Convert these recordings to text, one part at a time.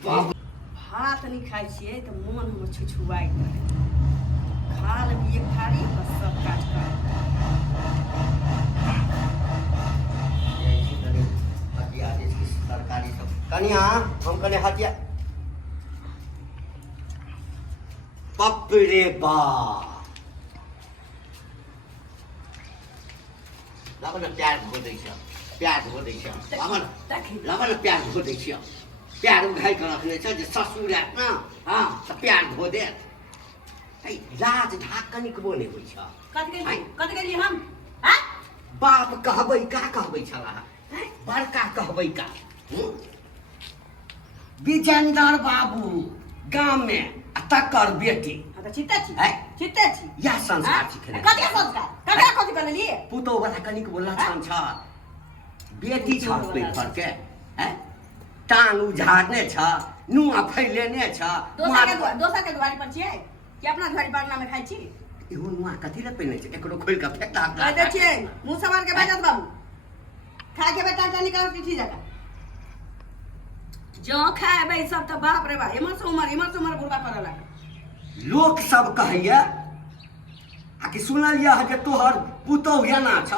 भात नहीं खाई छिए तो मन हम छुछुआई खा लेबी एक थारी बस सब काज कर तरकारी सब कनिया हम कने हटिया बाप रे बा लागल प्याज भोदै छ प्याज भोदै छ लागल प्याज भोदै छ प्याज उघाइ कर रखने छ जे ससुर आत न हां त प्याज भोदे है लाज ढाकनिक बोले होइ छ कथि गेली हम हां बाप कहबै का कहबै छला बड़का कहबै का विजेंद्र बाबू गांव में तकर बेटी चित्ते छी या संस्कार सिखले कथि संस्कार कथि करली पुतो वाला कनिक बोला छन छ बेटी छ पेपर के हैं टांग उझाड़ने छ नुआ फैलेने छ दोसर के दुआरी पर छिए कि अपना दुआरी पर में खाइ छी इहो नुआ कथि ले पेने छ एकरो खोल के फेंक दा दे छिए मुंह सवार के बाजत बाबू खा के बेटा टानी कर पीठी जका जो खाएबै सब त बाप रे बा एमर से उमर बुढ़वा करला लोक सब कहैया आ कि सुनलिया जे तोहर पुतौ याना छ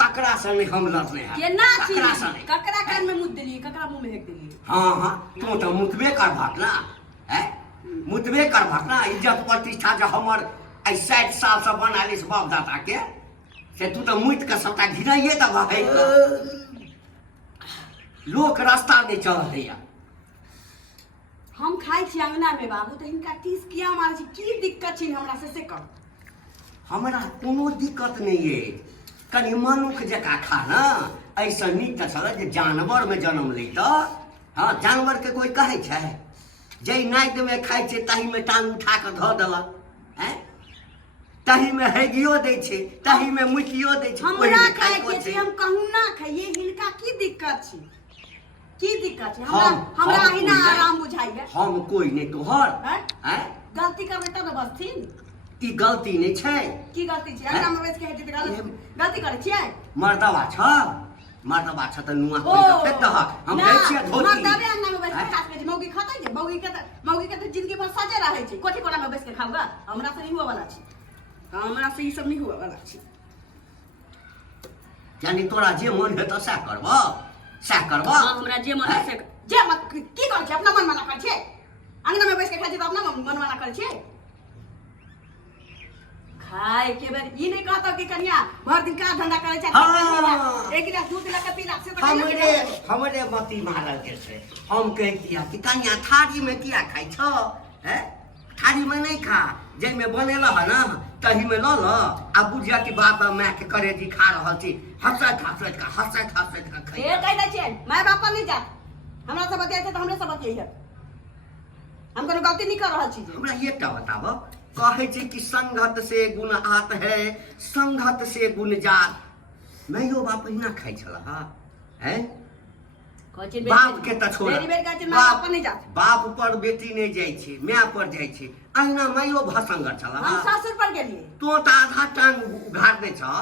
ककरा से नहीं हम लड़ने हैं केना छी ककरा कान में मुद देली ककरा मुंह में हेक देली हां तू तो मुतबे कर भाट ना है मुतबे कर भाट ना इज्जत प्रतिष्ठा जे हमर 60 साल से बनालिस बाप दादा के से तू तो मुत के सबटा घिराइए त भाई लोक रास्ता नहीं चल रहिया हम खाइ छी अंगना में बाबू तो इनका टीस किया मारे छी की दिक्कत छी हमरा से कर हमरा कोनो दिक्कत नहीं है कनी मनुख जका खा ना ऐसा नीक त छल जे जानवर में जन्म ले त हां जानवर के कोई कहे छै जे नाइट में खाइ छै ताही में टांग उठा के ध देलक हैं ताही में हेगियो दै छै ताही में मुटियो दै छै हमरा खाइ के छी हम कहूं ना खाइए हिनका की दिक्कत छी हमरा हिना आराम बुझाइए हम कोई नहीं तोहर हैं गलती करबै त न बसथिन ई गलती नहीं छै की गलती छै अंगना में बैठ के हेतै त गलती करे छियै मर्दवा छ त नुआ कोई के फेंक दहक हम कहै छियै धोती मर्दवे अंगना में बैठ के खास के मौगी खतै जे मौगी के त जिंदगी भर सजे रहै छै कोठी कोना में बैठ के खाऊगा हमरा से नहीं हुआ वाला छी हमरा से ई सब नहीं हुआ वाला छी यानी तोरा जे मन हेतौ सएह करबो हमरा जे मन है से जे मत की कर छै अपना मन मना कर छै अंगना में बैठ के खाइ छै त अपना मन मना कर छै खाए के बेर ई नहीं कहतो कि कन्या भर दिन का धंधा करे छै एक गिलास दूध ला के पीला से त हमरे मती मारल के छै हम कह दिया कि कन्या थारी में किया खाइ छ हैं थारी में नहीं खा जे में बनेला है ना तही में ल आ बुझिया कि बाप माय के करेजी खा रहल छी हंसत का खाइ ए कह दै छै माय बाप नहीं जात हमरा सब बतिया छै त हमरे सब बतिया हम कोनो गलती नहीं कर रहल छी हमरा एकटा बताबो कहे छै कि संगत से गुण आत है संगत से गुण जात मैयो बाप हिना खाइ छला हैं बाप के त छोड़ बाप पर बेटी नहीं जाय छै माय पर जाय छै अंगना मायो भसंगर छला हम ससुर पर गेलिए तो त आधा टांग उघाड़ दे छ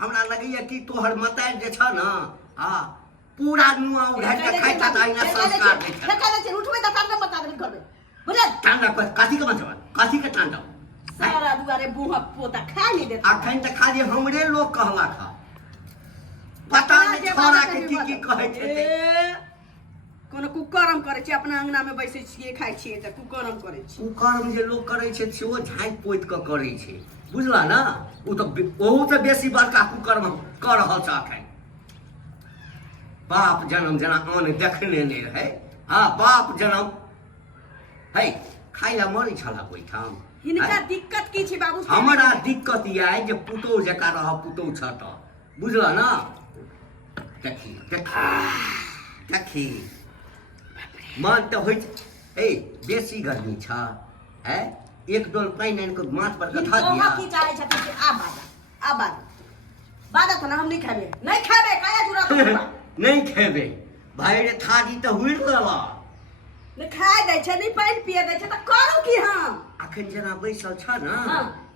हमरा लगैया कि तोहर मतार जे छ न पूरा नुआ उघाड़ के खाइ त अंगना संस्कार दे छ उठबै त तांडव बता देबे करबे बुझल तांडव कथि के मतलब कथि के तांडव सारा दुआरे बूहा पोता खा नहीं देता अखन त खाली हमरे लोग कहला खा पता नहीं छोरा के की कहे छै कोनो कुकरम करे छै अपना अंगना में बैसे छिए खाइ छिए त कुकरम करे छै कुकरम जे लोग करे छै से ओ झाँइ पोइत के करे छै बुझला ना ओ त बहुत बेसी बड़का कुकरम कर रहल छ अखन बाप जन्म जना आन देखने नहीं रहे हां बाप जन्म है खाइला मरै छला कोई ठाम हिनका दिक्कत की छै बाबू हमरा दिक्कत ये जे पुतौ जका रह पुतौ छ त बुझला ना देखी मन तो होई ए बेसी गर्मी छ है एक डोल पानी आनि के माथ पर कथा दिया की चाहे छथि कि आ बादा तो ना हम नहीं खाबे काया जुरा नहीं खेबे भाई रे थारी त हुइर रहला ने खाय दै छै नहीं पानी पिए दै छै त करू की हम अखन जना बैसल छ न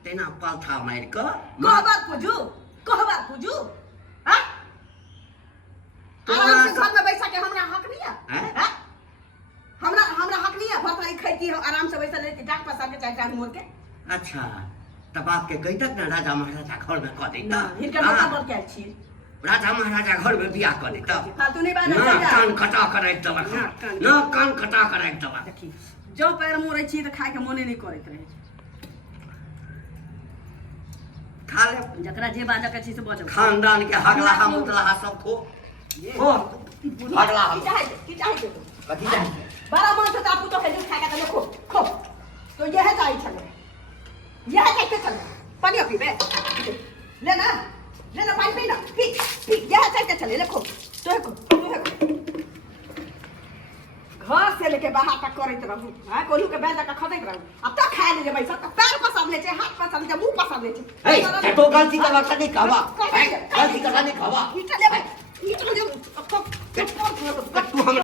तेना पालथा मार के कहबार पूजू हां तोरा टांग पसार के चाहे टांग मोड़ के अच्छा तब बाप के कही तक ना राजा महाराजा घर में कह देता ना हिनकर मौका पर क्या छी राजा महाराजा घर में बियाह कर देता फालतू नहीं बात ना चल जा कान कटा कराइ दबा ना कान कटा कराइ दबा देखी जो पैर मोड़े छी त खाए के मने नहीं करत रहे खा ले जकरा जे बाजा के छी से बचो खानदान के हगला मुतला सब खो खो हगला हम की चाहे तो कथी जाय बड़ा मन से आपू तो हेजू खाएगा तो खो खो तो यह जाई चलो यह जाके चलो पानी पीबे ले ना पानी पी ना पी यह जाके चले ले खो तो है को घर से लेके बाहर तक करत रहू हां कोलू के बैल तक खदैत रहू अब तक खाए ले भाई सब पैर पसार ले छे हाथ पसार ले मुंह पसार ले छे ए तो गलती का वक्त नहीं कहवा गलती का नहीं कहवा ई चले भाई ई चले